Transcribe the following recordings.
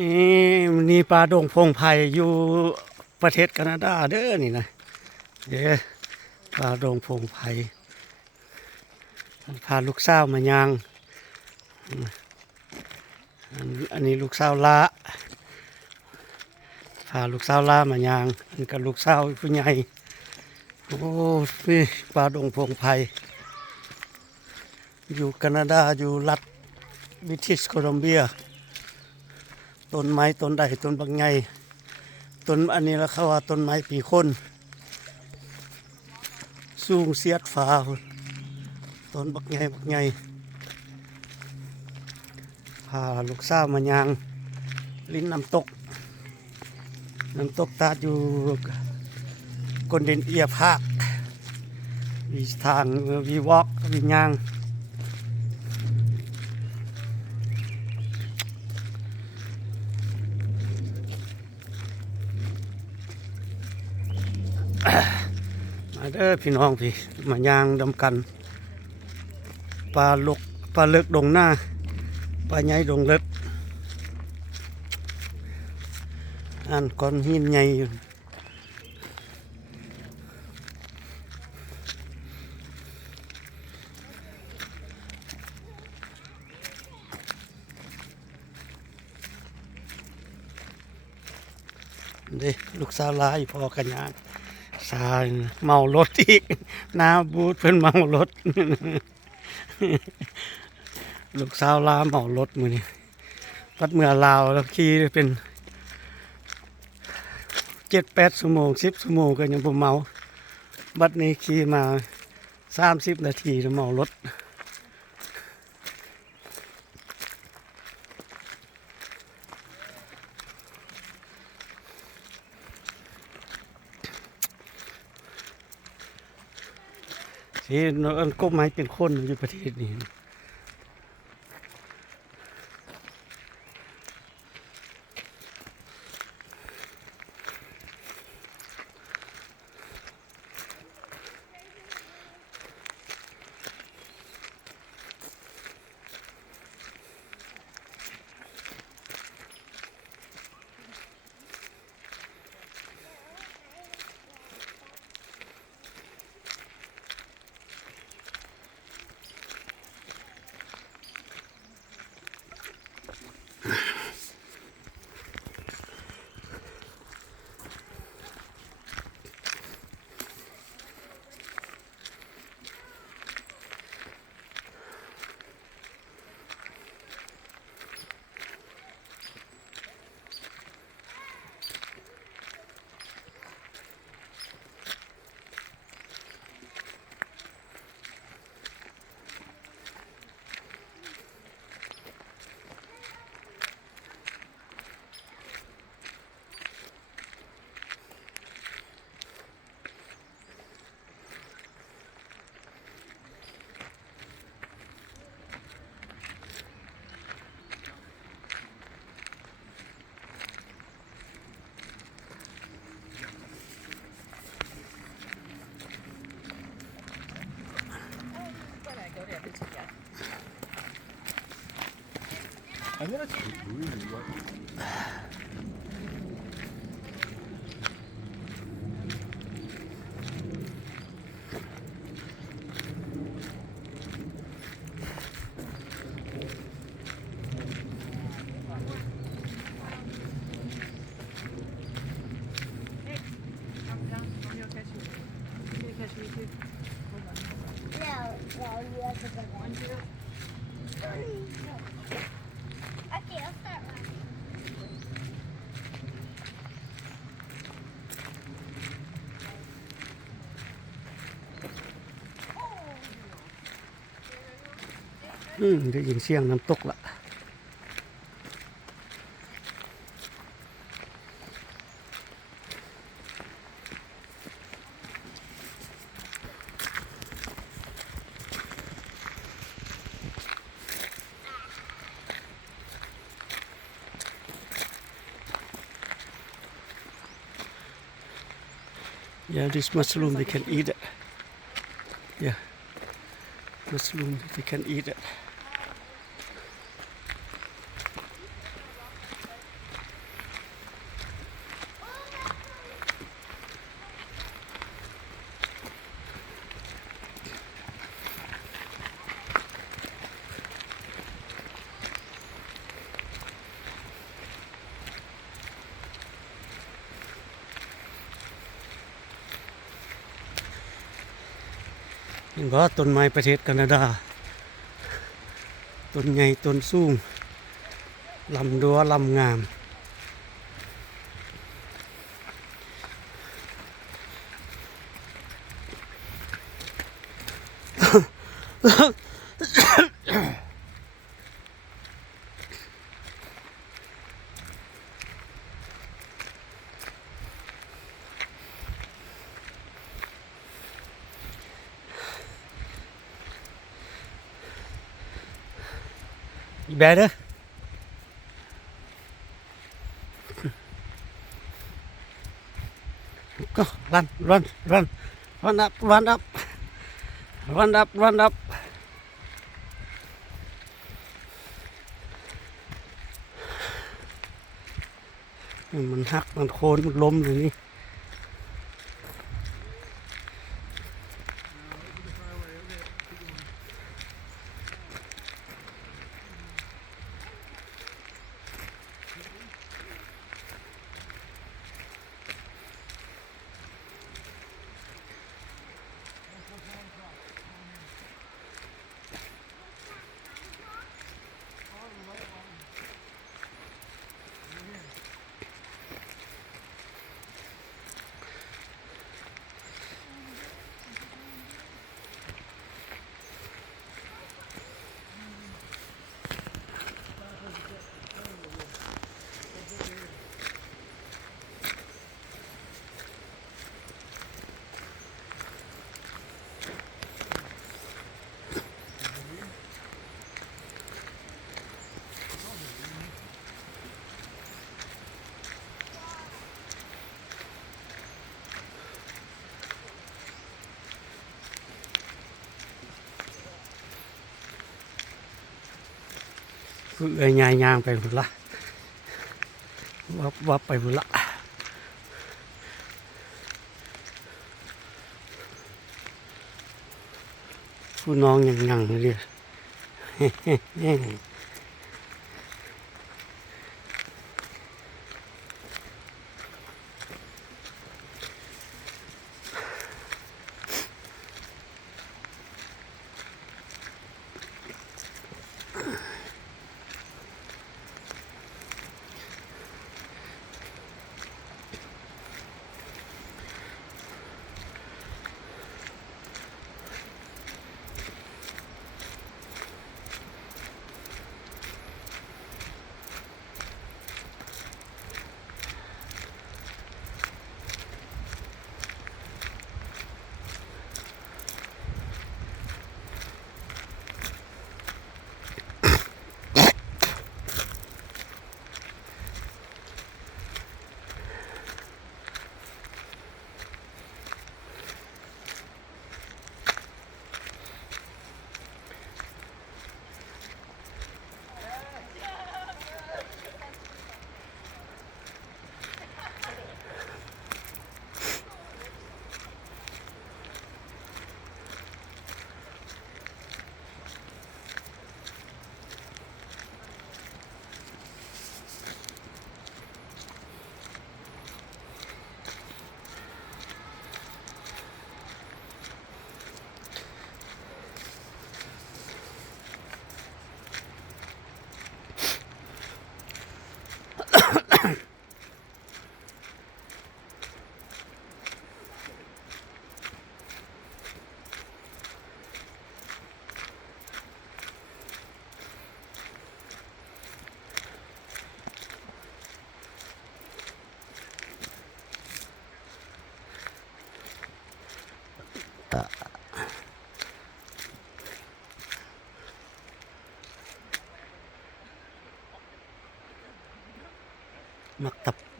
นี่ปลาดงพงไผ่อยู่ประเทศแคนาดาเด้อนี่นะเด้อปลาดงพงไผ่พาลูกสาวมายางอันนี้ลูกสาวละพาลูกสาวละมายางอันกับลูกสาวผู้ใหญ่โอ้นี่ปลาดงพงไผ่อยู่แคนาดาอยู่รัฐบริติชโคลัมเบียต้นไม้ต้นใดต้นบางไงต้นอันนี้แล้วเขาว่าต้นไม้ปีคนสูงเสียดฟ้าต้นบักไงบักไงพาลูกสาวมายางลิ้นน้ำตกตาดอยู่กนเดนเอียภาคมีทางวีวอล์กวียางมาเด้อพี่น้องพี่มายางดำกันปลาเลิกดงหน้าปลาใหญ่ดงเลิกอันก้อนหินใหญ่อยู่เด้ลูกสาวลายพอกันยางสายเมารถอีกน้าบูดเพิ่นเมารถลูกสาวลาเมารถมือนี่วัดเมื่อลาวแล้วขี่เป็น7-8 ชั่วโมง10 ชั่วโมงก็ยังบ่เมาบัดนี้ขี่มา30 นาทีแล้วเมารถที่ก็ไม้เป็นคนอยู่ประเทศนี้I'm gonna take really what. ได้ยินเสียงน้ำตกละYeah, this mushroom they can eat it. Yeah, mushroom they can eat it. เห็นบ่ต้นไม้ประเทศแคนาดาต้นใหญ่ต้นสูงลำดัวลำงามอีแบเด้อก็รันup run up มันหักมันโคนมันล้มเลยนี่คือไอ้ยายยางไปหมดละวับไปหมดละผู้น้องยังเลย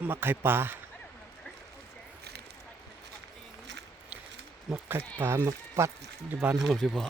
มักไข่ปลามักไข่ปลามักปัดอยู่บ้านห้องสิบ่